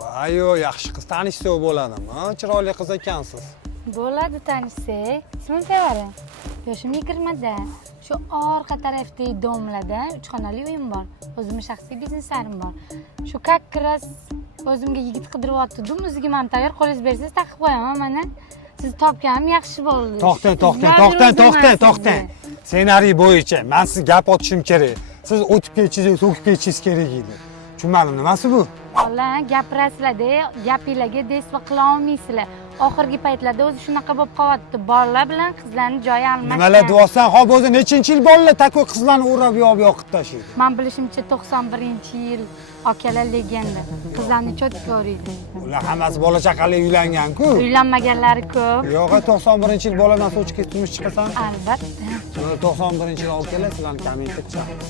Ayo, yaxshi qiz tanishsa bo'ladimi? Chiroyli qiz ekansiz. Bo'ladi tanishsak. Ismim Sevara. Yoshim 20da. Shu orqa tarafdagi domlada 3 xonali uyim bor. O'zimning shaxsiy bizneslarim bor. Shu kakras o'zimga yigit qidiryapti-dim, o'ziga men tayyor qo'lingiz bersangiz taqib qo'yaman mana. Siz topganim yaxshi bo'ldi. To'xtang. Ssenariy bo'yicha men sizga gap otishim kerak. Siz o'tib ketishingiz, so'kib ketishingiz kerak edi. Tushunmadim, nimasi bu? Ola, gapirasizlar-da, gapinglarga despa qila olmaysizlar. Oxirgi paytlarda o'zi shunaqa bo'lib qolyapti. Bolalar bilan qizlarning joyi almashgan. Nimalar deyapsan? Hop o'zi nechinchi yil bolalar takoy qizlarni o'rab yoqib tashlaydi? Men bilishimcha 91-yil akalar legenda. Qizlarni cho'tka o'raydi. Ular hammasi bola chaqali uylangan-ku. Uylanmaganlari ko'p. Yo'q, 91-yil boladan sochga turmush chiqasan. Albatta. 91-yil olib kelasiz, sizlarni kommentga chiqamiz.